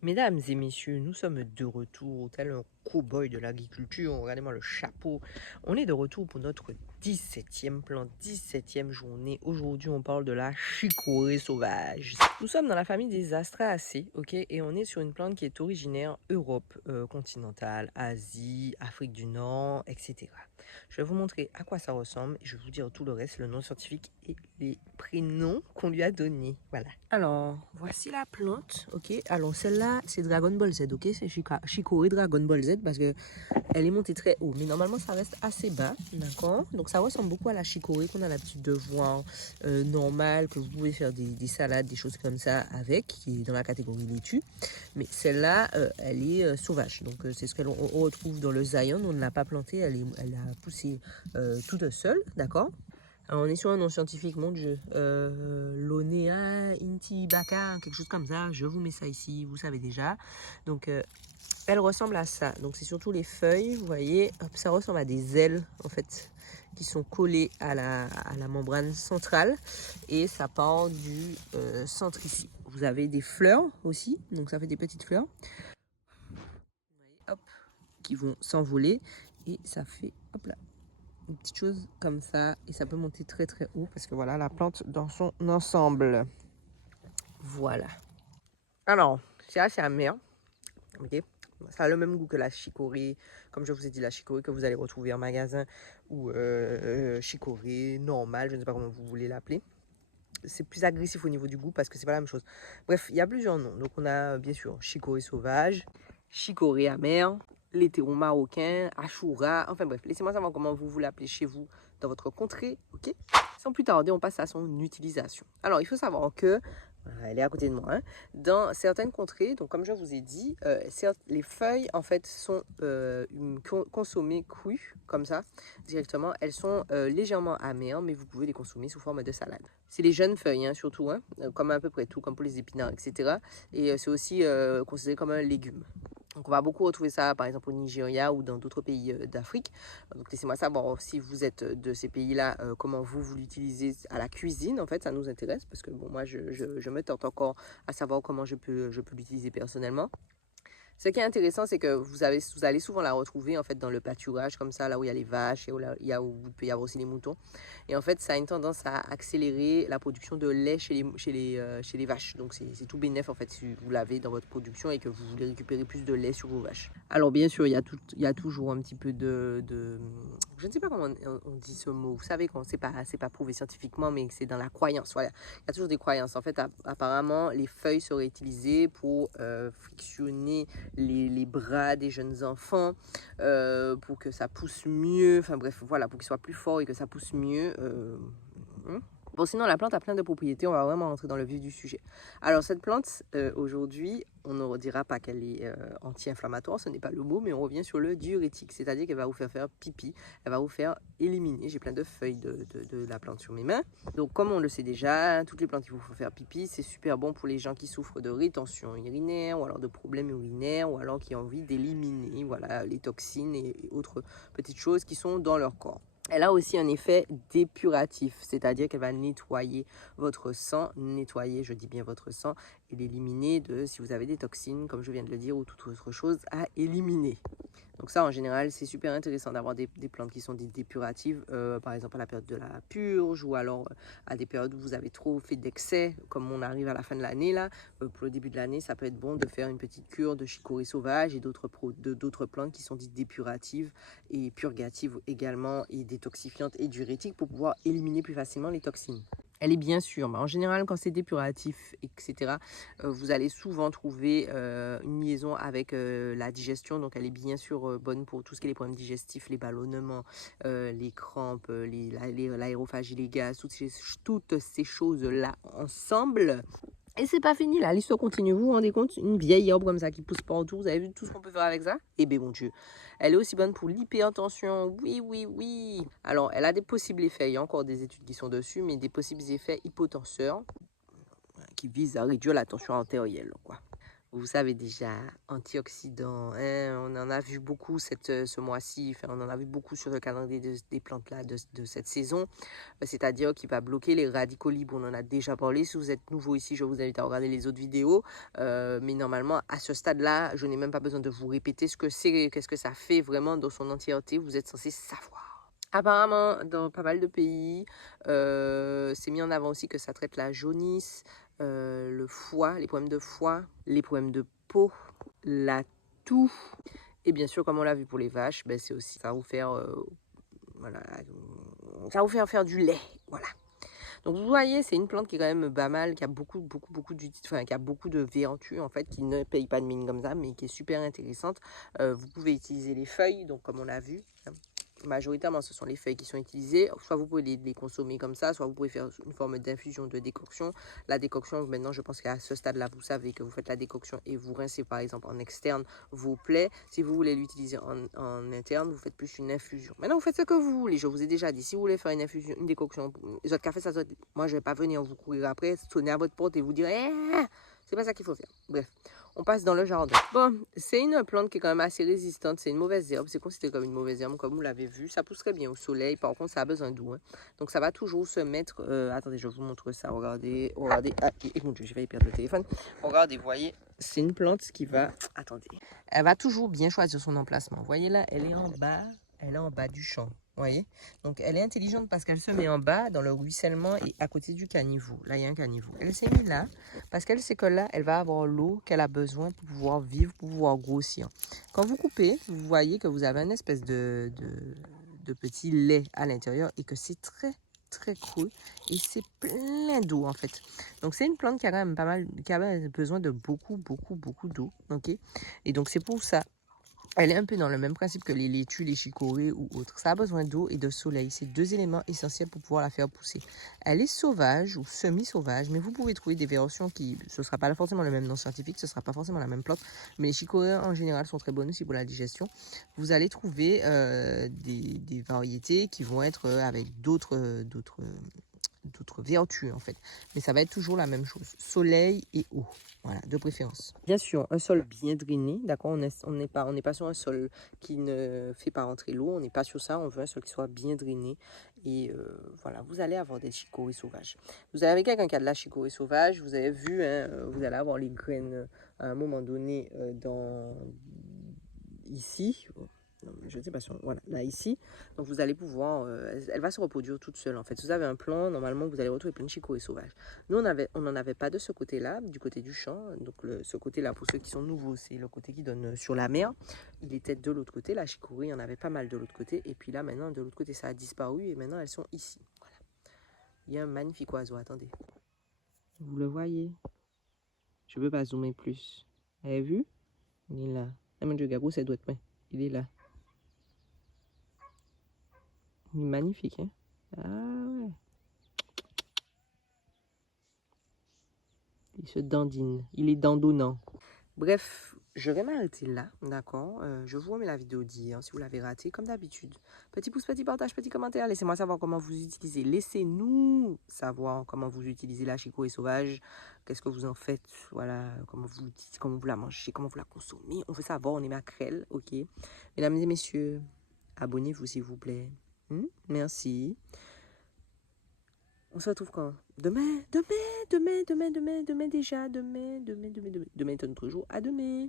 Mesdames et messieurs, nous sommes de retour, tel un cow-boy de l'agriculture. Regardez-moi le chapeau. On est de retour pour notre 17e plan, 17e journée. Aujourd'hui, on parle de la chicorée sauvage. Nous sommes dans la famille des Astraceae, ok? Et on est sur une plante qui est originaire Europe continentale, Asie, Afrique du Nord, etc. Je vais vous montrer à quoi ça ressemble et je vais vous dire tout le reste, le nom scientifique et les prénoms qu'on lui a donnés. Voilà. Alors, voici la plante, ok? Alors, celle-là, c'est Dragon Ball Z, ok? C'est Chicorée Dragon Ball Z parce que elle est montée très haut. Mais normalement, ça reste assez bas, d'accord? Donc, ça ressemble beaucoup à la chicorée qu'on a l'habitude de voir normale, que vous pouvez faire des salades, des choses comme ça avec, qui est dans la catégorie laitue. Mais celle-là, elle est sauvage. Donc, c'est ce qu'on retrouve dans le Zion. On ne l'a pas plantée, elle a poussé toute seule, d'accord? Alors, on est sur un nom scientifique, mon Dieu. Lonea intibaka, quelque chose comme ça. Je vous mets ça ici, vous savez déjà. Donc, elle ressemble à ça. Donc, c'est surtout les feuilles, vous voyez. Hop, ça ressemble à des ailes, en fait, qui sont collées à la membrane centrale. Et ça part du centre ici. Vous avez des fleurs aussi. Donc, ça fait des petites fleurs. Vous voyez, hop, qui vont s'envoler. Et ça fait, hop là, une petite chose comme ça et ça peut monter très très haut parce que voilà la plante dans son ensemble. Voilà. Alors, c'est assez amer, ok? Ça a le même goût que la chicorée, comme je vous ai dit, la chicorée que vous allez retrouver en magasin ou chicorée normale, je ne sais pas comment vous voulez l'appeler. C'est plus agressif au niveau du goût parce que c'est pas la même chose. Bref, il y a plusieurs noms. Donc on a bien sûr chicorée sauvage, chicorée amère, l'étéron marocain, Ashura, enfin bref, laissez-moi savoir comment vous l'appelez chez vous dans votre contrée, ok? Sans plus tarder, on passe à son utilisation. Alors, il faut savoir que, elle est à côté de moi, hein, dans certaines contrées, donc comme je vous ai dit, les feuilles en fait sont consommées crues, comme ça, directement. Elles sont légèrement amères, mais vous pouvez les consommer sous forme de salade. C'est les jeunes feuilles, hein, surtout, hein, comme à peu près tout, comme pour les épinards, etc. Et c'est aussi considéré comme un légume. Donc on va beaucoup retrouver ça par exemple au Nigeria ou dans d'autres pays d'Afrique. Donc laissez-moi savoir si vous êtes de ces pays-là, comment vous l'utilisez à la cuisine. En fait, ça nous intéresse parce que bon, moi je me tente encore à savoir comment je peux l'utiliser personnellement. Ce qui est intéressant, c'est que vous allez souvent la retrouver en fait dans le pâturage comme ça, là où il y a les vaches et où où il peut y avoir aussi les moutons. Et en fait, ça a une tendance à accélérer la production de lait chez les vaches. Donc c'est tout bénef en fait si vous l'avez dans votre production et que vous voulez récupérer plus de lait sur vos vaches. Alors bien sûr, il y a toujours un petit peu je ne sais pas comment on dit ce mot. Vous savez quand c'est pas prouvé scientifiquement, mais c'est dans la croyance. Voilà, il y a toujours des croyances. En fait, apparemment, les feuilles seraient utilisées pour frictionner les bras des jeunes enfants pour que ça pousse mieux, enfin bref, voilà, pour qu'il soit plus fort et que ça pousse mieux. Bon, sinon, la plante a plein de propriétés. On va vraiment rentrer dans le vif du sujet. Alors, cette plante, aujourd'hui, on ne redira pas qu'elle est anti-inflammatoire. Ce n'est pas le mot, mais on revient sur le diurétique. C'est-à-dire qu'elle va vous faire pipi. Elle va vous faire éliminer. J'ai plein de feuilles de la plante sur mes mains. Donc, comme on le sait déjà, toutes les plantes qui vous font faire pipi, c'est super bon pour les gens qui souffrent de rétention urinaire ou alors de problèmes urinaires ou alors qui ont envie d'éliminer voilà, les toxines et autres petites choses qui sont dans leur corps. Elle a aussi un effet dépuratif, c'est-à-dire qu'elle va nettoyer votre sang, nettoyer, je dis bien votre sang, et l'éliminer de si vous avez des toxines, comme je viens de le dire, ou toute autre chose à éliminer. Donc ça, en général, c'est super intéressant d'avoir des plantes qui sont dites dépuratives, par exemple à la période de la purge ou alors à des périodes où vous avez trop fait d'excès, comme on arrive à la fin de l'année là. Pour le début de l'année, ça peut être bon de faire une petite cure de chicorée sauvage et d'autres plantes qui sont dites dépuratives et purgatives également et détoxifiantes et diurétiques pour pouvoir éliminer plus facilement les toxines. Elle est bien sûre, mais en général, quand c'est dépuratif, etc., vous allez souvent trouver une liaison avec la digestion. Donc, elle est bien sûr bonne pour tout ce qui est les problèmes digestifs, les ballonnements, les crampes, l'aérophagie, les gaz, toutes ces choses-là ensemble. Et c'est pas fini, la liste continue. Vous vous rendez compte, une vieille herbe comme ça qui pousse partout, vous avez vu tout ce qu'on peut faire avec ça? Eh bien, mon Dieu, elle est aussi bonne pour l'hypertension. Oui, oui, oui. Alors, elle a des possibles effets, il y a encore des études qui sont dessus, mais des possibles effets hypotenseurs qui visent à réduire la tension artérielle, quoi. Vous savez déjà, antioxydants, hein, on en a vu beaucoup ce mois-ci, enfin, on en a vu beaucoup sur le calendrier des plantes là de cette saison, c'est-à-dire qu'il va bloquer les radicaux libres. On en a déjà parlé. Si vous êtes nouveau ici, je vous invite à regarder les autres vidéos. Mais normalement, à ce stade-là, je n'ai même pas besoin de vous répéter ce que c'est, qu'est-ce que ça fait vraiment dans son entièreté. Vous êtes censé savoir. Apparemment, dans pas mal de pays, c'est mis en avant aussi que ça traite la jaunisse, le foie, les problèmes de foie, les problèmes de peau, la toux. Et bien sûr, comme on l'a vu pour les vaches, ben c'est aussi, ça va vous faire, voilà, ça va vous faire du lait, voilà. Donc vous voyez, c'est une plante qui est quand même pas mal, qui a beaucoup enfin, qui a beaucoup de vertus en fait, qui ne paye pas de mine comme ça, mais qui est super intéressante. Vous pouvez utiliser les feuilles, donc comme on l'a vu, hein, majoritairement ce sont les feuilles qui sont utilisées. Soit vous pouvez les consommer comme ça, soit vous pouvez faire une forme d'infusion de décoction. La décoction, maintenant je pense qu'à ce stade-là, vous savez que vous faites la décoction et vous rincez par exemple en externe vos plaies. Si vous voulez l'utiliser en interne, vous faites plus une infusion. Maintenant vous faites ce que vous voulez, je vous ai déjà dit, si vous voulez faire une infusion, une décoction, les autres cafés, ça doit... Moi je vais pas venir vous courir après, sonner à votre porte et vous dire c'est pas ça qu'il faut faire. Bref, on passe dans le jardin. Bon, c'est une plante qui est quand même assez résistante. C'est une mauvaise herbe. C'est considéré comme une mauvaise herbe, comme vous l'avez vu. Ça pousserait bien au soleil. Par contre, ça a besoin d'eau. Hein. Donc, ça va toujours se mettre... attendez, je vous montre ça. Regardez. Regardez. Ah, et mon Dieu, j'ai failli perdre le téléphone. Regardez, vous voyez. C'est une plante qui va... Attendez. Elle va toujours bien choisir son emplacement. Vous voyez là, elle est en bas. Elle est en bas du champ. Vous voyez? Donc, elle est intelligente parce qu'elle se met en bas dans le ruissellement et à côté du caniveau. Là, il y a un caniveau. Elle s'est mise là parce qu'elle sait que là, elle va avoir l'eau qu'elle a besoin pour pouvoir vivre, pour pouvoir grossir. Quand vous coupez, vous voyez que vous avez une espèce de petit lait à l'intérieur et que c'est très creux et c'est plein d'eau en fait. Donc c'est une plante qui a quand même pas mal, qui a besoin de beaucoup d'eau, ok? Et donc c'est pour ça. Elle est un peu dans le même principe que les laitues, les chicorées ou autres. Ça a besoin d'eau et de soleil. C'est deux éléments essentiels pour pouvoir la faire pousser. Elle est sauvage ou semi-sauvage, mais vous pouvez trouver des versions qui... Ce ne sera pas forcément le même nom scientifique, ce ne sera pas forcément la même plante, mais les chicorées en général sont très bonnes aussi pour la digestion. Vous allez trouver des variétés qui vont être avec d'autres vertus en fait. Mais ça va être toujours la même chose. Soleil et eau. Voilà, de préférence. Bien sûr, un sol bien drainé, d'accord, on n'est pas sur un sol qui ne fait pas rentrer l'eau, on n'est pas sur ça, on veut un sol qui soit bien drainé. Et voilà, vous allez avoir des chicorées sauvages. Vous avez quelqu'un qui a de la chicorée sauvage, vous avez vu, hein, vous allez avoir les graines à un moment donné dans ici. Non, mais je ne sais pas si voilà, là ici. Donc vous allez pouvoir, elle va se reproduire toute seule en fait. Vous avez un plan, normalement vous allez retrouver plein de chicorées sauvages. Nous on n'en avait pas de ce côté-là, du côté du champ. Donc ce côté-là, pour ceux qui sont nouveaux, c'est le côté qui donne sur la mer. Il était de l'autre côté, la chicorée, il y en avait pas mal de l'autre côté. Et puis là maintenant de l'autre côté ça a disparu et maintenant elles sont ici. Voilà. Il y a un magnifique oiseau, attendez. Vous le voyez? Je ne peux pas zoomer plus. Vous avez vu? Il est là. Ah mon Dieu, Gabou, ça doit être prêt. Il est là. Il est magnifique, hein? Ah ouais. Il se dandine. Il est dandonnant. Bref, je vais m'arrêter là, d'accord? Je vous remets la vidéo d'hier si vous l'avez ratée, comme d'habitude. Petit pouce, petit partage, petit commentaire. Laissez-moi savoir comment vous utilisez. Laissez-nous savoir comment vous utilisez la chicorée sauvage. Qu'est-ce que vous en faites? Voilà, comment vous la mangez, comment vous la consommez. On veut savoir, on est maquerelle, ok? Mesdames et messieurs, abonnez-vous s'il vous plaît. Merci. On se retrouve quand? Demain déjà, demain est un autre jour. À demain.